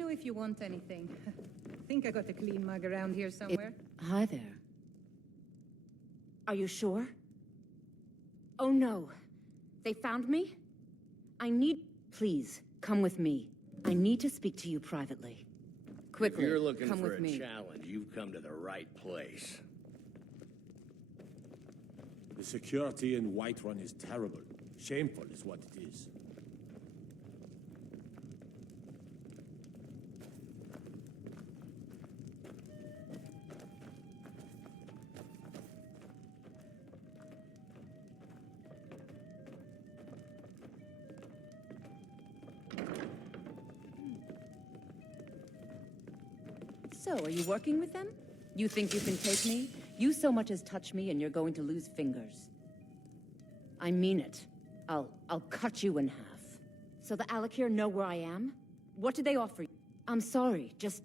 know if you want anything. Think I got a clean mug around here somewhere. Hi there. Are you sure? Oh no. They found me? Please, come with me. I need to speak to you privately. Quickly, If you're looking come for with a me. challenge, you've come to the right place. The security in Whiterun is terrible. Shameful is what it is. So, are you working with them? You think you can take me? You so much as touch me and you're going to lose fingers. I mean it. I'll cut you in half. So the Alakir know where I am? What did they offer you? I'm sorry, just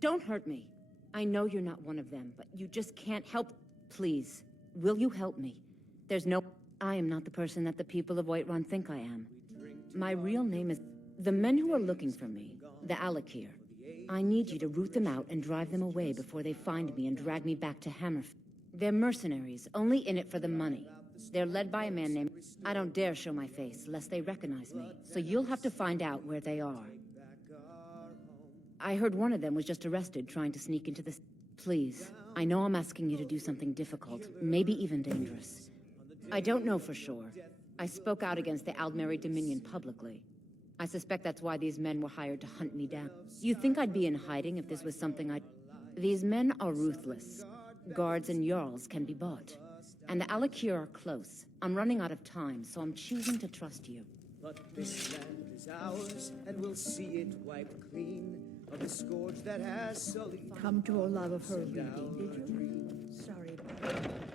don't hurt me. I know you're not one of them, but you just can't help. Please, will you help me? I am not the person that the people of Whiterun think I am. My real name is... The men who are looking for me, the Alakir. I need you to root them out and drive them away before they find me and drag me back to Hammerfell. They're mercenaries, only in it for the money. They're led by a man named... I don't dare show my face, lest they recognize me, so you'll have to find out where they are. I heard one of them was just arrested trying to sneak into the... Please, I know I'm asking you to do something difficult, maybe even dangerous. I don't know for sure. I spoke out against the Aldmeri Dominion publicly. I suspect that's why these men were hired to hunt me down. You think I'd be in hiding if this was something I'd... These men are ruthless. Guards and Jarls can be bought. And the Alakir are close. I'm running out of time, so I'm choosing to trust you. But this land is ours, and we'll see it wiped clean of the scourge that has sullied. Come to a lot of her reading, did you? Sorry about that.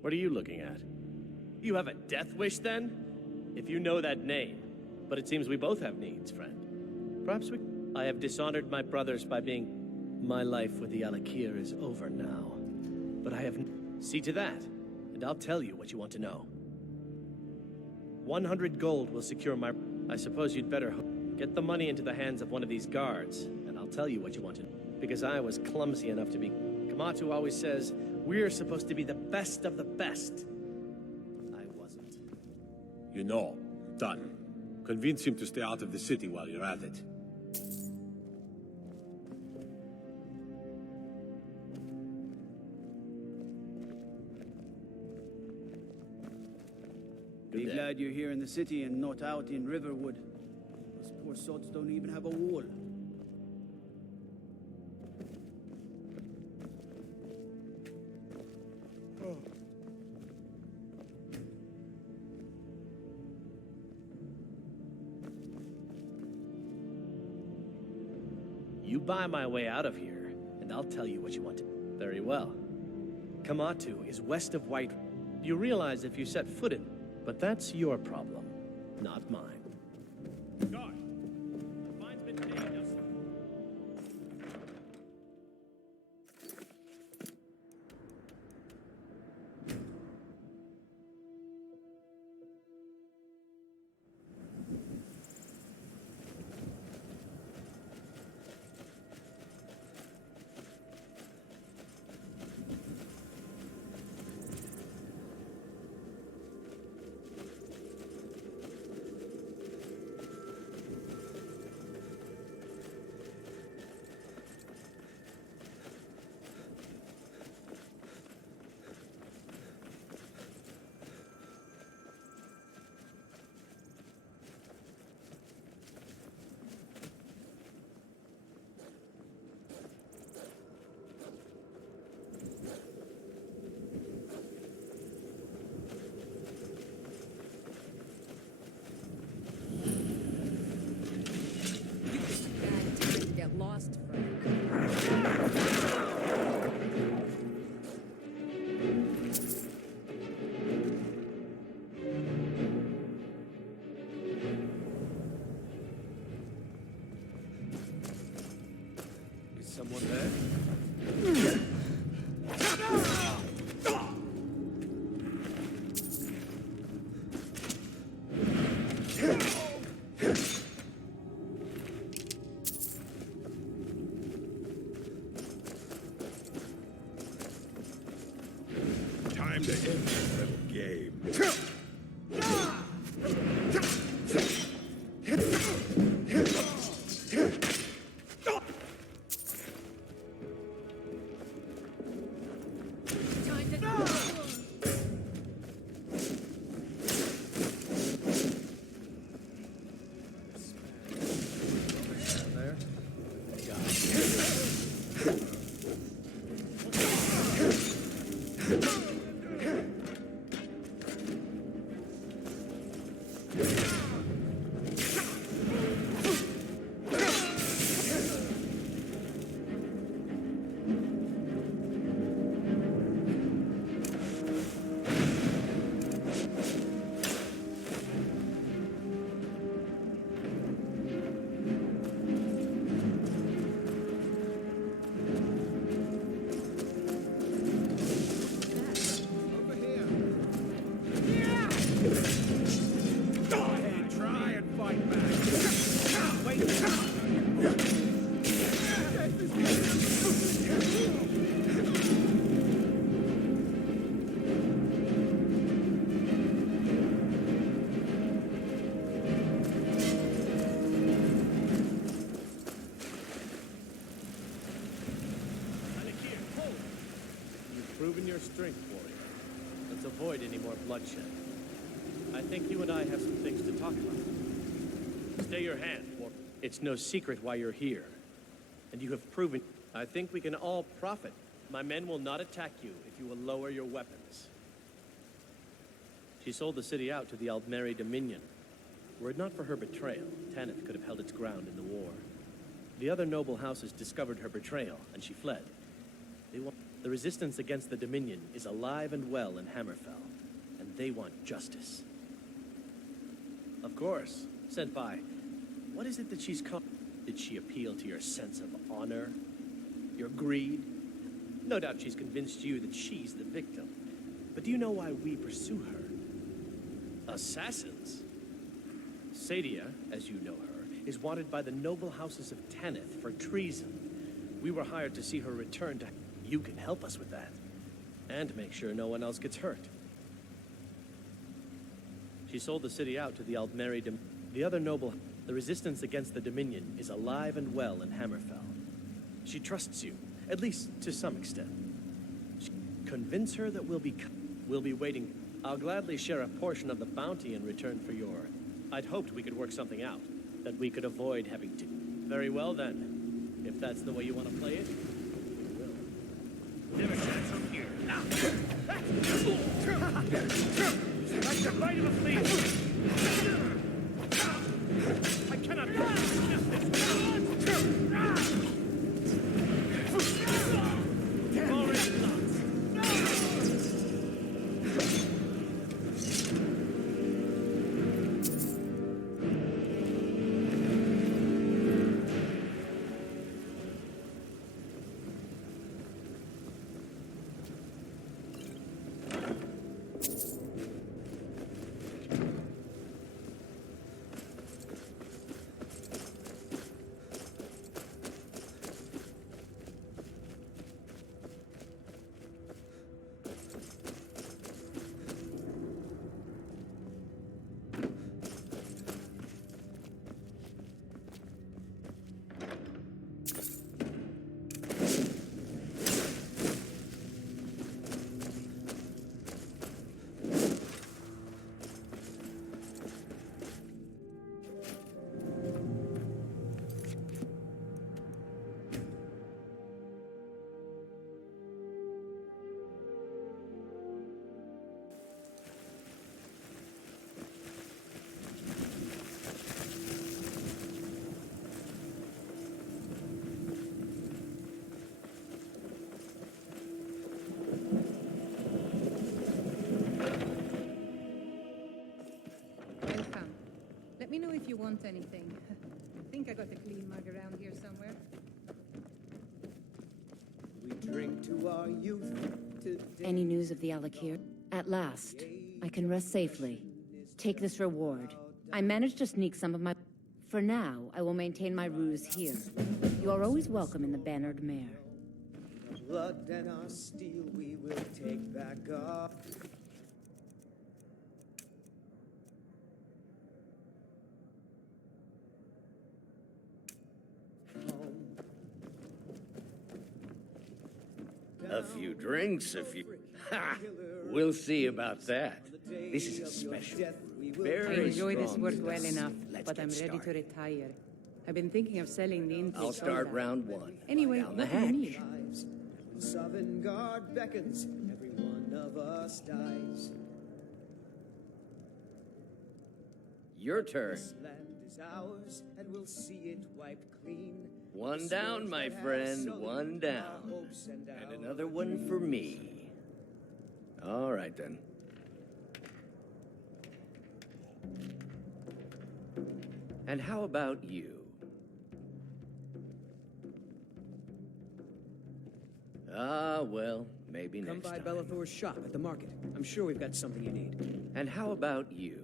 What are you looking at? You have a death wish, then? If you know that name. But it seems we both have needs, friend. Perhaps we... I have dishonored my brothers by being... My life with the Alakir is over now. But I have... See to that, and I'll tell you what you want to know. 100 gold will secure my... I suppose you'd better get the money into the hands of one of these guards, and I'll tell you what you want to know. Because I was clumsy enough to be... Kamatu always says, we're supposed to be the best of the best. I wasn't. You know, done. Convince him to stay out of the city while you're at it. Be glad you're here in the city and not out in Riverwood. Those poor sods don't even have a wall. You buy my way out of here, and I'll tell you what you want to... Very well. Kamatu is west of White... You realize if you set foot in... But that's your problem, not mine. Guard! The fine's been paid, Someone there? Time to end this little game. There? Go ahead, try and fight back. Wait. You've proven your strength, warrior. Let's avoid any more bloodshed. I think you and I have some things to talk about. Stay your hand, warrior. It's no secret why you're here. And you have proven... I think we can all profit. My men will not attack you if you will lower your weapons. She sold the city out to the Aldmeri Dominion. Were it not for her betrayal, Tanith could have held its ground in the war. The other noble houses discovered her betrayal, and she fled. The resistance against the Dominion is alive and well in Hammerfell, and they want justice. Of course, Senpai. What is it that she's come? Did she appeal to your sense of honor? Your greed? No doubt she's convinced you that she's the victim. But do you know why we pursue her? Assassins? Asaredia, as you know her, is wanted by the noble houses of Tanith for treason. We were hired to see her return to... You can help us with that. And make sure no one else gets hurt. She sold the city out to the Aldmeri Dominion. The other noble... The resistance against the Dominion is alive and well in Hammerfell. She trusts you, at least to some extent. Convince her that we'll be waiting. I'll gladly share a portion of the bounty in return for your... I'd hoped we could work something out, that we could avoid having to... Very well then. If that's the way you want to play it, we will. Never chance from here. Now. Like the bite of a flea. I cannot... Welcome. Let me know if you want anything. I think I got a clean mug around here somewhere. home to our youth. Today Any news of the Alakir? At last, I can rest safely. Take this reward. I managed to sneak some of my... For now, I will maintain my ruse here. You are always welcome in the Bannered Mare. our blood and our steel we will take back our home. A few drinks, a few... Ha! We'll see about that. This is a special brew. I Very enjoy this strong work stuff. well enough, Let's but get I'm ready to started. retire. I've been thinking of selling the intake. I'll start soda. round one. Anyway, Down the what do you hatch. need? Lives. When Sovngarde beckons, every one of us dies. Your turn. This land is ours, and we'll see it wiped clean. One The down, swords my that have friend, sullied one our down. hopes and And our another one for me. All right, then. And how about you? Ah, well, maybe Come next by time. Bellathor's shop at the market. I'm sure we've got something you need. And how about you?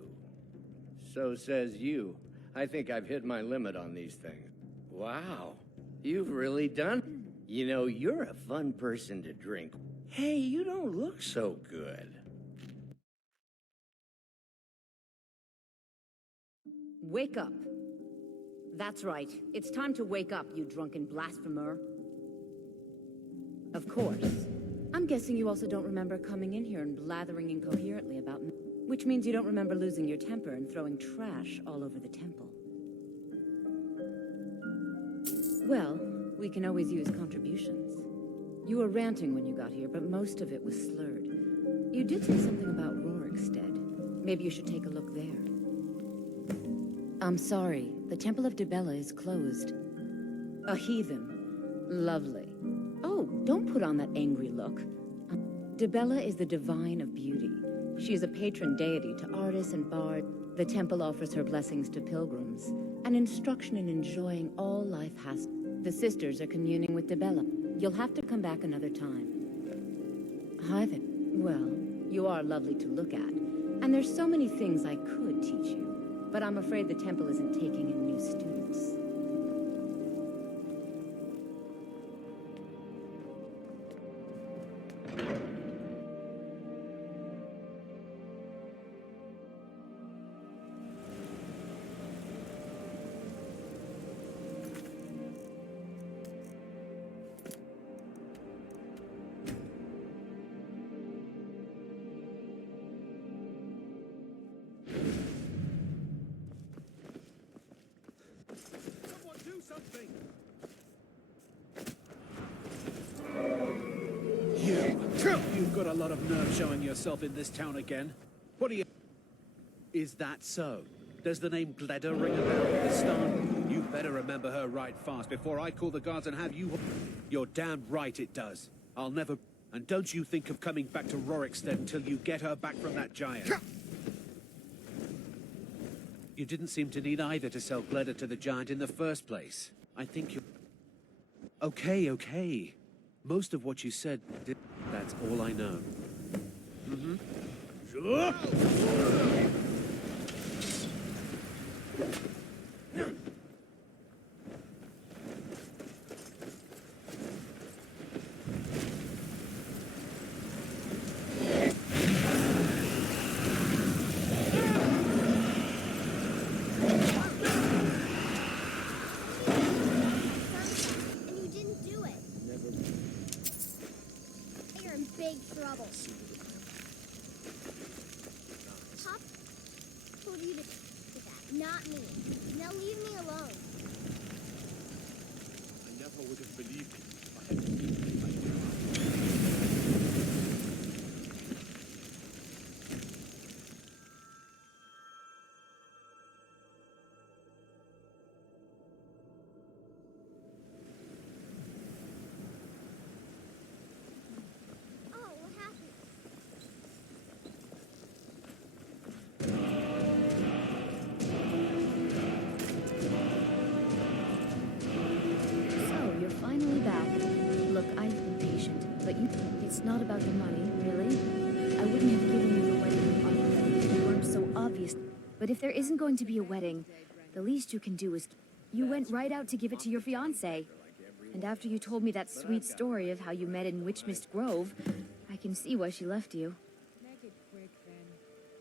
So says you. I think I've hit my limit on these things. Wow, you've really done... You know, you're a fun person to drink. Hey, you don't look so good. Wake up. That's right. It's time to wake up, you drunken blasphemer. Of course. I'm guessing you also don't remember coming in here and blathering incoherently about me. Which means you don't remember losing your temper and throwing trash all over the temple. Well, we can always use contributions. You were ranting when you got here, but most of it was slurred. You did say something about Rorikstead. Maybe you should take a look there. I'm sorry, the Temple of Dibella is closed. A heathen. Lovely. Oh, don't put on that angry look. Dibella is the divine of beauty. She is a patron deity to artists and bards. The temple offers her blessings to pilgrims, and instruction in enjoying all life has. The sisters are communing with Dibella. You'll have to come back another time. Hi there. Well, you are lovely to look at, and there's so many things I could teach you, but I'm afraid the temple isn't taking in new students. Someone do something! You've got a lot of nerve showing yourself in this town again. What do you... Is that so? Does the name Gleda ring a bell in this town? You better remember her right fast before I call the guards and have you... You're damn right it does. I'll never... And don't you think of coming back to Rorikstead until you get her back from that giant. You didn't seem to need either to sell Gleda to the giant in the first place. I think you... Okay. Most of what you said, that's all I know. And you didn't do it. You're in big trouble. Pop told you to do that, not me. Now leave me alone. I never would have believed it if I hadn't been like Oh, what happened? So, you're finally back. Look, The money, really? I wouldn't have given you the wedding on if you weren't so obvious. But if there isn't going to be a wedding, the least you can do is... You went right out to give it to your fiancé. And after you told me that sweet story of how you met in Witchmist Grove, I can see why she left you. Make it quick, then.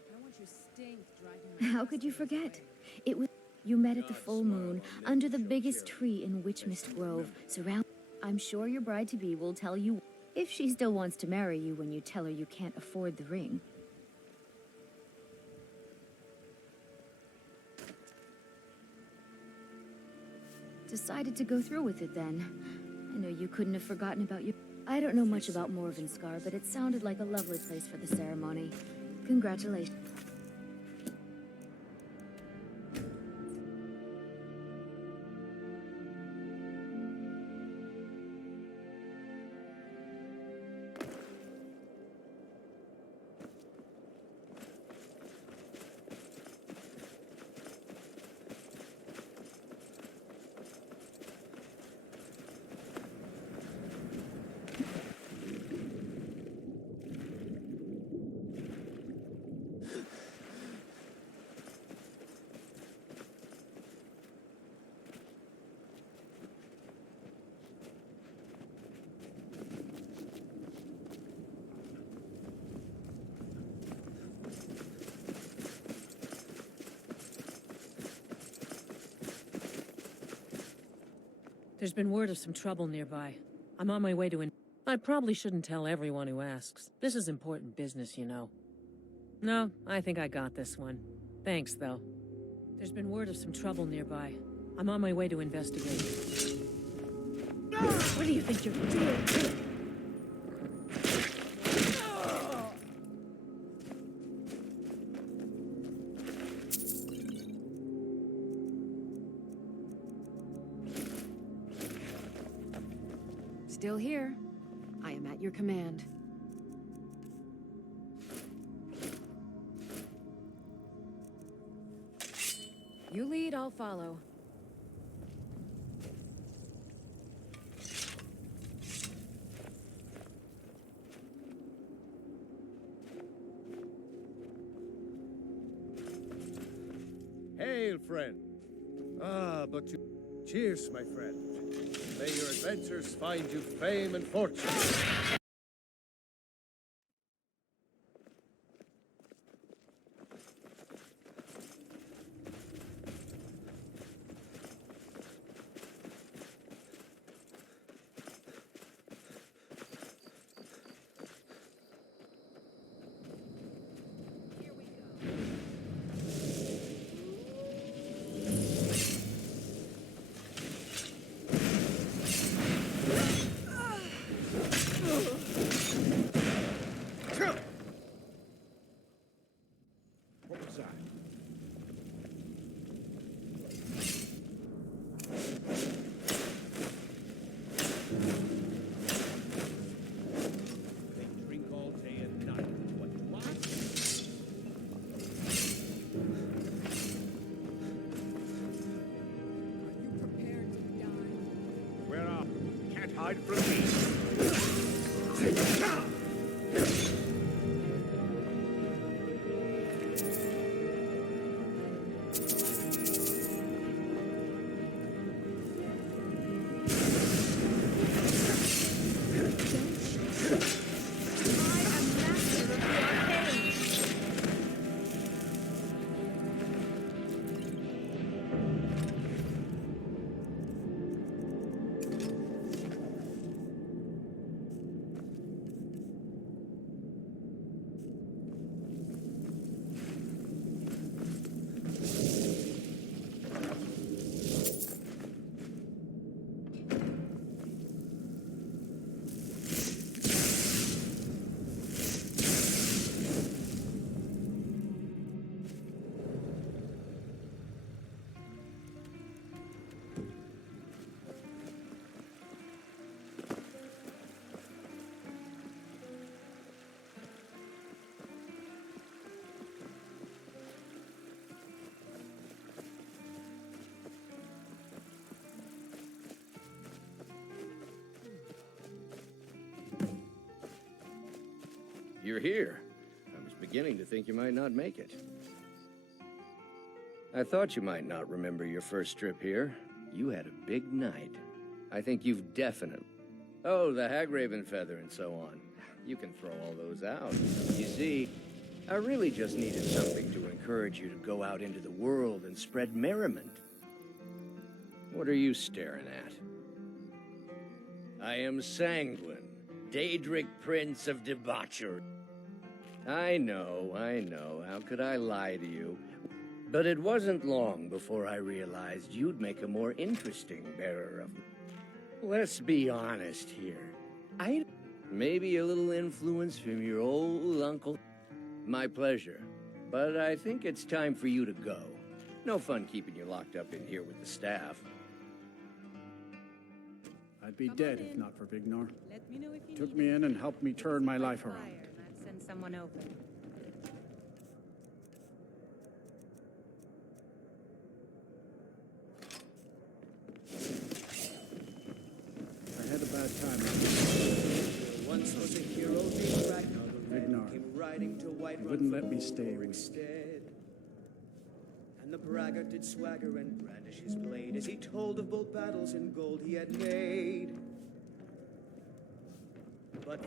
I don't want your stink driving me. How could you forget? It was... You met at the full moon, under the biggest tree in Witchmist Grove, surround... I'm sure your bride-to-be will tell you if she still wants to marry you when you tell her you can't afford the ring. Decided to go through with it then. I know you couldn't have forgotten about you. I don't know much about Morvenskar, but it sounded like a lovely place for the ceremony. Congratulations. There's been word of some trouble nearby. I'm on my way to I probably shouldn't tell everyone who asks. This is important business, you know. No, I think I got this one. Thanks, though. There's been word of some trouble nearby. I'm on my way to investigate. What do you think you're doing? Still here. I am at your command. You lead, I'll follow. Hail, friend. But you... Cheers, my friend. May your adventures find you fame and fortune. Hide from me. you're here. I was beginning to think you might not make it. I thought you might not remember your first trip here. You had a big night. I think you've definitely... Oh, the Hagraven feather and so on. You can throw all those out. You see, I really just needed something to encourage you to go out into the world and spread merriment. What are you staring at? I am Sanguine, Daedric Prince of Debauchery. I know. How could I lie to you? But it wasn't long before I realized you'd make a more interesting bearer of... Let's be honest here. Maybe a little influence from your old uncle. My pleasure. But I think it's time for you to go. No fun keeping you locked up in here with the staff. I'd be dead if not for Vignor. Let me know if you Took need me in and helped me turn my life around. I'll send someone over. I had a bad time. There once was a hero named Ragnar the Red, Vignar. came riding to Whiterun Wouldn't let from me stay Ulfric with stead. And the braggart did swagger and brandish his blade as he told of bold battles and gold he had made. But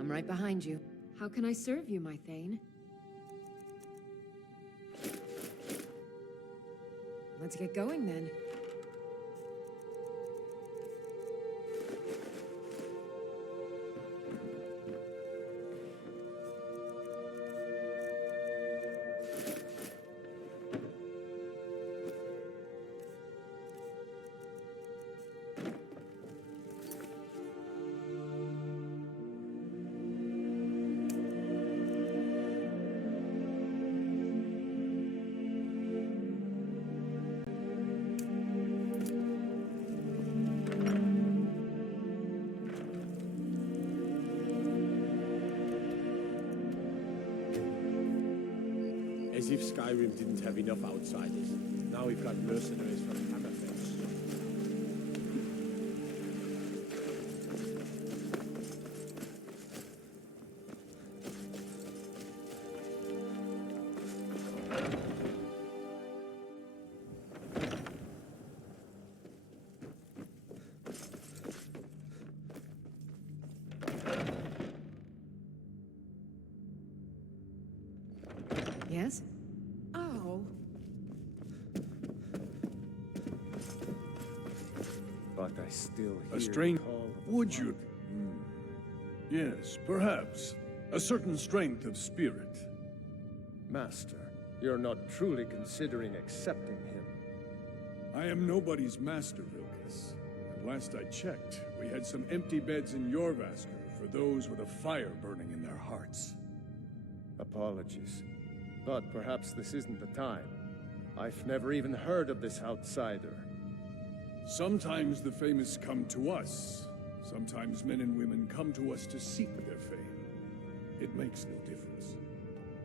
I'm right behind you. How can I serve you, my Thane? Let's get going, then. As if Skyrim didn't have enough outsiders. Now we've got mercenaries from Hammerfest. Yes? Oh. But I still hear A strange... the call of Would the you... Yes, perhaps. A certain strength of spirit. Master, you're not truly considering accepting him. I am nobody's master, Vilkas. And last I checked, we had some empty beds in Jorvaskr for those with a fire burning in their hearts. Apologies. But perhaps this isn't the time. I've never even heard of this outsider. Sometimes the famous come to us. Sometimes men and women come to us to seek their fame. It makes no difference.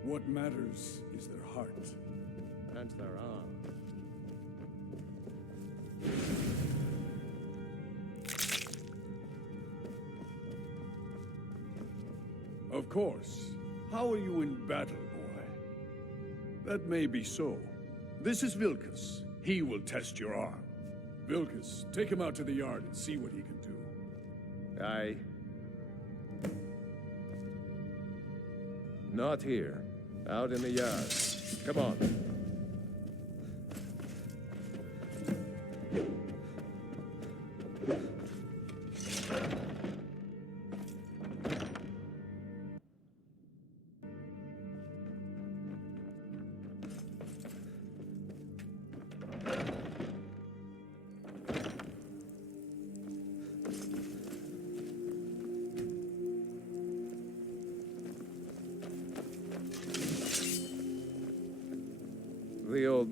What matters is their heart. And their arm. Of course. How are you in battle, boy? That may be so. This is Vilkas. He will test your arm. Vilkas, take him out to the yard and see what he can do. Aye. Not here. Out in the yard. Come on.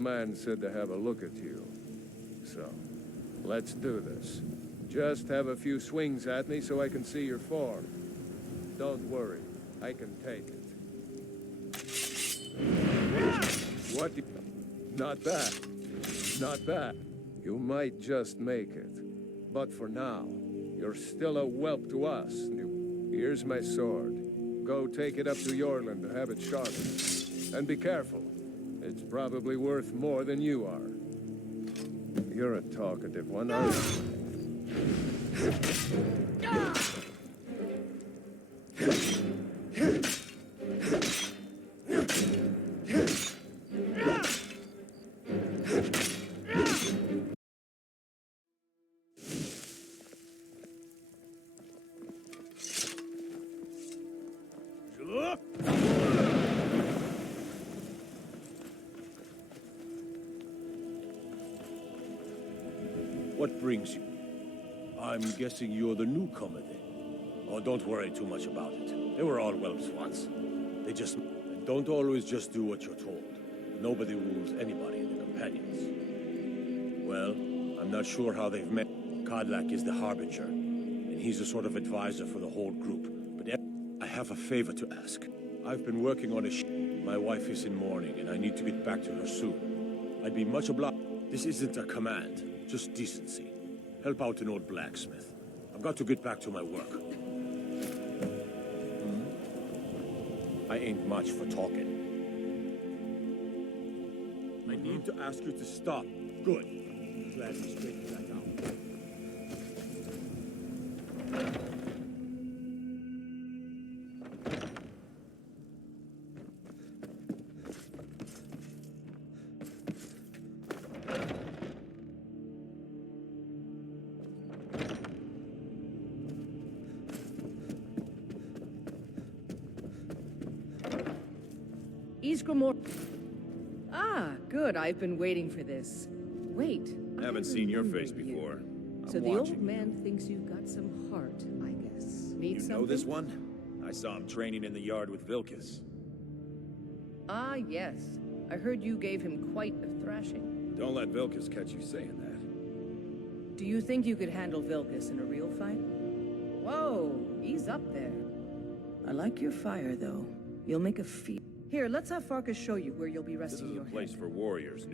man said to have a look at you. So, let's do this. Just have a few swings at me so I can see your form. Don't worry, I can take it. What? Not bad. Not bad. You might just make it. But for now, you're still a whelp to us. Here's my sword. Go take it up to Yorland to have it sharpened. And be careful. It's probably worth more than you are. You're a talkative one, aren't What brings you? I'm guessing you're the newcomer then. Oh, don't worry too much about it. They were all whelps once. They just... Don't always just do what you're told. Nobody rules anybody in the companions. Well, I'm not sure how they've met. Kodlak is the Harbinger, and he's a sort of advisor for the whole group. But I have a favor to ask. I've been working on a My wife is in mourning, and I need to get back to her soon. I'd be much obliged. This isn't a command, just decency. Help out an old blacksmith. I've got to get back to my work. I ain't much for talking. I need to ask you to stop. Good. Glad you straightened that out. Ah, good. I've been waiting for this. Wait. Haven't seen your face before. So the old man thinks you've got some heart, I guess. Need You something? know this one? I saw him training in the yard with Vilkas. Ah, yes. I heard you gave him quite a thrashing. Don't let Vilkas catch you saying that. Do you think you could handle Vilkas in a real fight? Whoa, ease up there. I like your fire, though. You'll make a feat. Here, let's have Farkas show you where you'll be This resting is a your place head. for warriors.